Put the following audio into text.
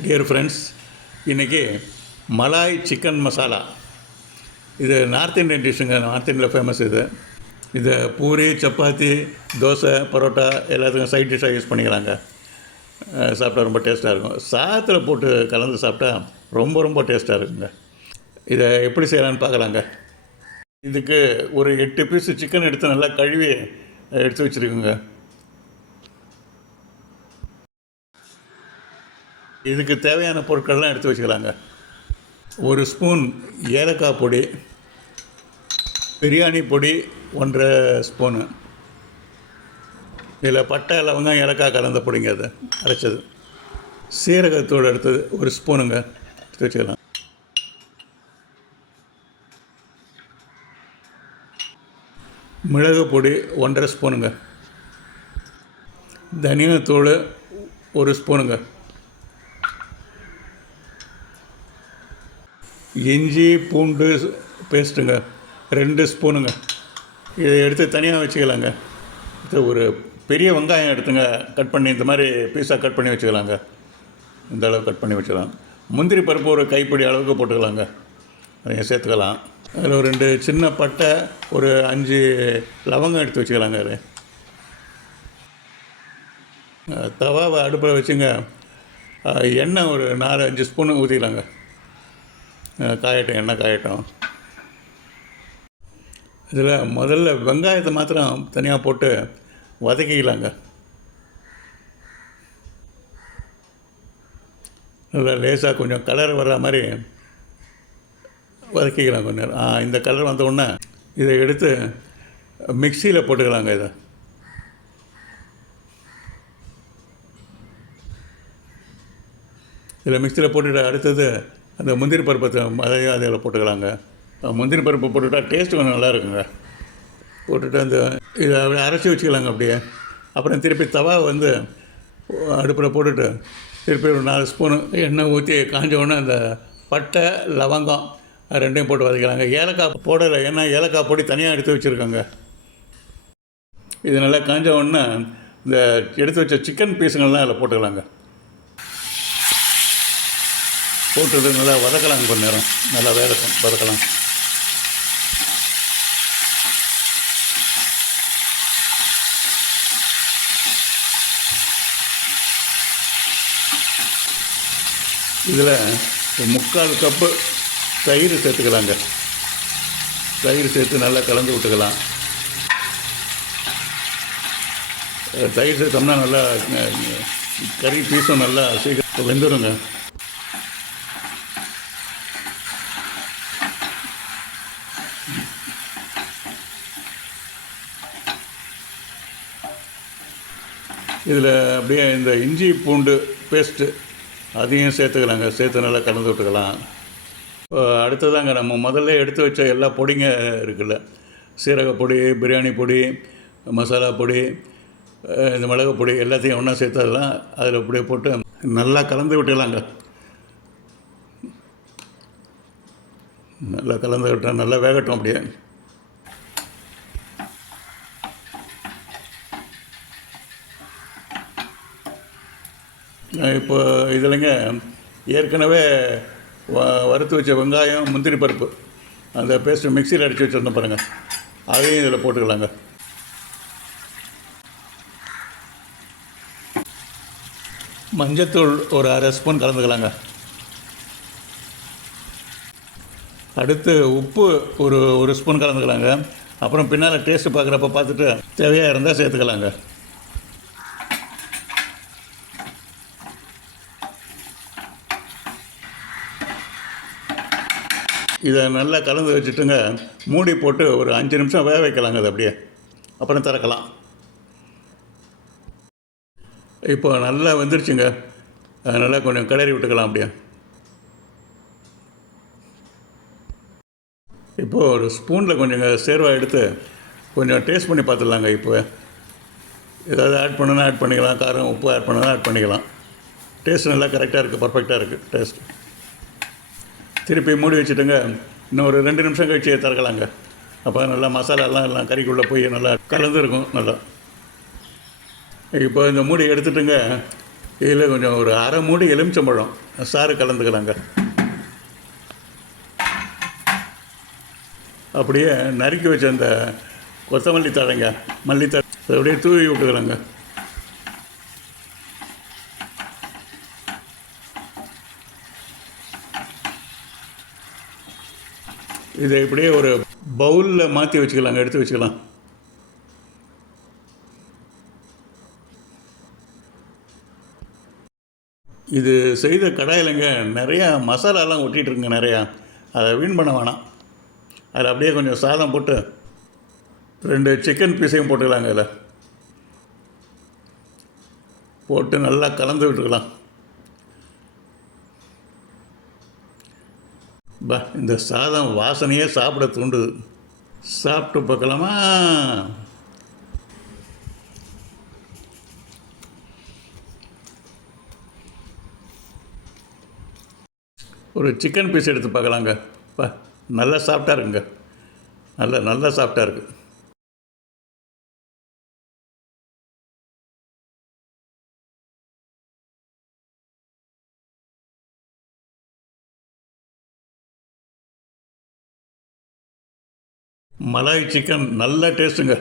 Dear friends, இன்றைக்கி Malay chicken masala. இது north Indian டிஷ்ஷுங்க. North இந்தியாவில் ஃபேமஸ் இது. இதை பூரி, சப்பாத்தி, தோசை, பரோட்டா எல்லாத்துக்கும் சைட் டிஷ்ஷாக யூஸ் பண்ணிக்கலாங்க. சாப்பிட்டா ரொம்ப டேஸ்ட்டாக இருக்கும். சாதத்தில் போட்டு கலந்து சாப்பிட்டா ரொம்ப ரொம்ப டேஸ்ட்டாக இருக்குங்க. இதை எப்படி செய்யலான்னு பார்க்கலாங்க. இதுக்கு ஒரு 8 பீஸு சிக்கன் எடுத்து நல்லா கழுவி எடுத்து வச்சுருக்குங்க. இதுக்கு தேவையான பொருட்கள்லாம் எடுத்து வச்சுக்கலாங்க. ஒரு ஸ்பூன் ஏலக்காய் பொடி, பிரியாணி பொடி 1.5 ஸ்பூனு, இதில் பட்டை, லவங்கம், ஏலக்காய் கலந்த பொடிங்க, அது அரைச்சது. சீரகத்தூள் எடுத்தது 1 ஸ்பூனுங்க எடுத்து வச்சுக்கலாம். மிளகு பொடி 1.5 ஸ்பூனுங்க. தனியாத்தூள் 1 ஸ்பூனுங்க. இஞ்சி பூண்டு பேஸ்ட்டுங்க 2 ஸ்பூனுங்க. இதை எடுத்து தனியாக வச்சுக்கலாங்க. இது ஒரு பெரிய வெங்காயம் எடுத்துங்க, கட் பண்ணி இந்த மாதிரி பீஸாக கட் பண்ணி வச்சுக்கலாங்க. இந்த அளவு கட் பண்ணி வச்சுக்கலாம். முந்திரி பருப்பு ஒரு கைப்பிடி அளவுக்கு போட்டுக்கலாங்க, அதை சேர்த்துக்கலாம். அதில் ஒரு 2 சின்ன பட்டை, ஒரு 5 லவங்கம் எடுத்து வச்சுக்கலாங்க. அது தவாவை அடுப்பில் வச்சுங்க. எண்ணெய் ஒரு 4-5 ஸ்பூனு ஊற்றிக்கலாங்க. காயட்டும், எண்ணெய் காயட்டும். இதில் முதல்ல வெங்காயத்தை மாத்திரம் தனியாக போட்டு வதக்கிக்கலாங்க. நல்லா லேசாக கொஞ்சம் கலர் வர்ற மாதிரி வதக்கிக்கலாம் கொஞ்சம் நேரம். இந்த கலர் வந்த உடனே இதை எடுத்து மிக்சியில் போட்டுக்கலாங்க. இதில் மிக்சியில் போட்டுட்டு அடுத்தது அந்த முந்திரி பருப்பை அதையும் அதில் போட்டுக்கலாங்க. முந்திரி பருப்பு போட்டுவிட்டால் டேஸ்ட்டு கொஞ்சம் நல்லா இருக்குங்க. போட்டுட்டு அந்த இதை அப்படியே அரைச்சி வச்சுக்கலாங்க. அப்படியே அப்புறம் திருப்பி தவா வந்து அடுப்பில் போட்டுட்டு திருப்பி ஒரு 4 ஸ்பூனு எண்ணெய் ஊற்றி காஞ்ச உடனே அந்த பட்டை, லவங்கம் 2ஐயும் போட்டு வதக்கலாங்க. ஏலக்காய் போடலை, ஏன்னா ஏலக்காய் பொடி தனியாக எடுத்து வச்சுருக்காங்க. இது நல்லா காஞ்ச உடனே இந்த எடுத்து வச்ச சிக்கன் பீஸுங்கள்லாம் அதில் போட்டுக்கலாங்க. போட்டுட்டு நல்லா வதக்கலாங்க. கொஞ்சம் நேரம் நல்லா வதக்கலாம். இதில் 3/4 கப்பு தயிர் சேர்த்துக்கலாங்க. தயிர் சேர்த்து நல்லா கலந்து விட்டுக்கலாம். தயிர் சேர்த்தோம்னா நல்லா கறி பீஸும் நல்லா சீக்கிரம் வெந்துடுங்க. இதில் அப்படியே இந்த இஞ்சி பூண்டு பேஸ்ட்டு அதையும் சேர்த்துக்கலாங்க. சேர்த்து நல்லா கலந்து விட்டுக்கலாம். அடுத்ததாங்க, நம்ம முதல்ல எடுத்து வச்ச எல்லா பொடிங்க இருக்குல்ல, சீரகப்பொடி, பிரியாணி பொடி, மசாலா பொடி, இந்த மிளகு பொடி எல்லாத்தையும் ஒன்றா சேர்த்து அதெல்லாம் அதில் அப்படியே போட்டு நல்லா கலந்து விட்டுக்கலாங்க. நல்லா கலந்து விட்டால் நல்லா வேகட்டும். அப்படியே இப்போ இதில்ங்க ஏற்கனவே வறுத்து வச்ச வெங்காயம், முந்திரி பருப்பு அந்த பேஸ்ட்டு மிக்சியில் அடித்து வச்சுருந்தோம் பாருங்கள், அதையும் இதில் போட்டுக்கலாங்க. மஞ்சத்தூள் ஒரு 1/2 ஸ்பூன் கலந்துக்கலாங்க. அடுத்து உப்பு ஒரு ஸ்பூன் கலந்துக்கலாங்க. அப்புறம் பின்னால் டேஸ்ட்டு பார்க்குறப்ப பார்த்துட்டு தேவையாக இருந்தால் சேர்த்துக்கலாங்க. இதை நல்லா கலந்து வச்சுட்டுங்க, மூடி போட்டு ஒரு 5 நிமிஷம் வேக வைக்கலாங்க. அது அப்படியே அப்புறம் திறக்கலாம். இப்போ நல்லா வெந்துருச்சுங்க. நல்லா கொஞ்சம் கிளறி விட்டுக்கலாம். அப்படியே இப்போது ஒரு ஸ்பூனில் கொஞ்சம் சேர்வாக எடுத்து கொஞ்சம் டேஸ்ட் பண்ணி பார்த்துடலாங்க. இப்போ ஏதாவது ஆட் பண்ணணுன்னா ஆட் பண்ணிக்கலாம். காரம், உப்பு ஆட் பண்ணணுன்னா ஆட் பண்ணிக்கலாம். டேஸ்ட் நல்லா கரெக்டாக இருக்குது, பர்ஃபெக்டாக இருக்குது டேஸ்ட். திருப்பி மூடி வச்சுட்டுங்க, இன்னும் ஒரு 2 நிமிஷம் கழிச்சு திறக்கலாங்க. அப்போ நல்லா மசாலாலாம் கறிக்குள்ளே போய் நல்லா கலந்துருக்கும். நல்லா இப்போ இந்த மூடி எடுத்துட்டுங்க, இதில் கொஞ்சம் ஒரு அரை மூடி எலுமிச்சம்பழம் சாறு கலந்துக்கலாங்க. அப்படியே நறுக்கி வச்ச அந்த கொத்தமல்லி தழைங்க, மல்லித்தழை அப்படியே தூவி விட்டுக்கலாங்க. இதை இப்படியே ஒரு பவுலில் மாற்றி வச்சுக்கலாங்க, எடுத்து வச்சுக்கலாம். இது செய்த கடாயிலங்க நிறையா மசாலாலாம் ஒட்டிகிட்டு இருக்குங்க நிறையா. அதை வீண் பண்ண வேணாம். அதில் அப்படியே கொஞ்சம் சாதம் போட்டு 2 சிக்கன் பீஸையும் போட்டுக்கலாங்க. அதில் போட்டு நல்லா கலந்து விட்டுக்கலாம். இந்த சாதம் வாசனையே சாப்பிட தூண்டுது. சாப்பிட்டு பார்க்கலாமா? ஒரு சிக்கன் பீஸ் எடுத்து பார்க்கலாங்க. நல்லா சாஃப்டாக இருக்குங்க. நல்லா சாஃப்டாக இருக்குது. மலாய் சிக்கன் நல்ல டேஸ்ட்டுங்க.